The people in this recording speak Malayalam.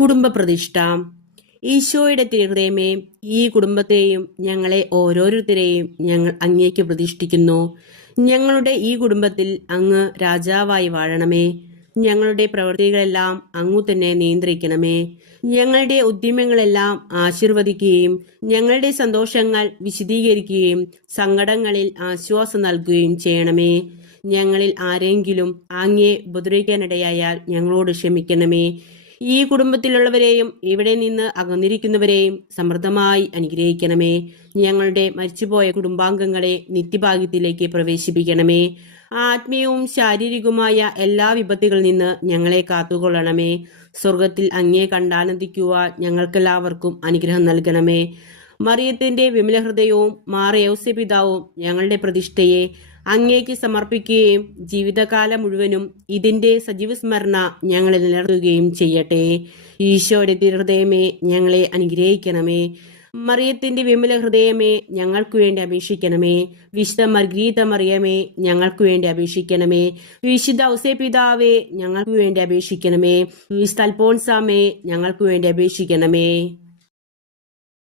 കുടുംബ പ്രതിഷ്ഠ. ഈശോയുടെ തിരുഹൃദയമേ, ഈ കുടുംബത്തെയും ഞങ്ങളെ ഓരോരുത്തരെയും ഞങ്ങൾ അങ്ങേക്ക് പ്രതിഷ്ഠിക്കുന്നു. ഞങ്ങളുടെ ഈ കുടുംബത്തിൽ അങ്ങ് രാജാവായി വാഴണമേ. ഞങ്ങളുടെ പ്രവൃത്തികളെല്ലാം അങ്ങു തന്നെ നിയന്ത്രിക്കണമേ. ഞങ്ങളുടെ ഉദ്യമങ്ങളെല്ലാം ആശീർവദിക്കുകയും ഞങ്ങളുടെ സന്തോഷങ്ങൾ വിശദീകരിക്കുകയും സങ്കടങ്ങളിൽ ആശ്വാസം നൽകുകയും ചെയ്യണമേ. ഞങ്ങളിൽ ആരെങ്കിലും അങ്ങയെ ഉപദ്രവിക്കാനിടയായാൽ ഞങ്ങളോട് ക്ഷമിക്കണമേ. ഈ കുടുംബത്തിലുള്ളവരെയും ഇവിടെ നിന്ന് അകന്നിരിക്കുന്നവരെയും സമൃദ്ധമായി അനുഗ്രഹിക്കണമേ. ഞങ്ങളുടെ മരിച്ചുപോയ കുടുംബാംഗങ്ങളെ നിത്യഭാഗ്യത്തിലേക്ക് പ്രവേശിപ്പിക്കണമേ. ആത്മീയവും ശാരീരികവുമായ എല്ലാ വിപത്തുകളിൽ നിന്ന് ഞങ്ങളെ കാത്തുകൊള്ളണമേ. സ്വർഗത്തിൽ അങ്ങയെ കണ്ടാനന്ദിക്കുവാൻ ഞങ്ങൾക്കെല്ലാവർക്കും അനുഗ്രഹം നൽകണമേ. മറിയത്തിന്റെ വിമല ഹൃദയവും മാർ യൗസേപിതാവും ഞങ്ങളുടെ പ്രതിഷ്ഠയെ അങ്ങേക്ക് സമർപ്പിക്കുകയും ജീവിതകാലം മുഴുവനും ഇതിന്റെ സജീവ സ്മരണ ഞങ്ങളെ നിലനിർത്തുകയും ചെയ്യട്ടെ. ഈശോയുടെ തിരുഹൃദയമേ, ഞങ്ങളെ അനുഗ്രഹിക്കണമേ. മറിയത്തിന്റെ വിമല ഹൃദയമേ, ഞങ്ങൾക്കു വേണ്ടി അപേക്ഷിക്കണമേ. വിശുദ്ധ മർഗ്രീത മറിയമേ, ഞങ്ങൾക്കു വേണ്ടി അപേക്ഷിക്കണമേ. വിശുദ്ധ ഔസേപിതാവേ, ഞങ്ങൾക്കു വേണ്ടി അപേക്ഷിക്കണമേ. വിശുദ്ധ അൽഫോൻസാമേ, ഞങ്ങൾക്കു വേണ്ടി അപേക്ഷിക്കണമേ.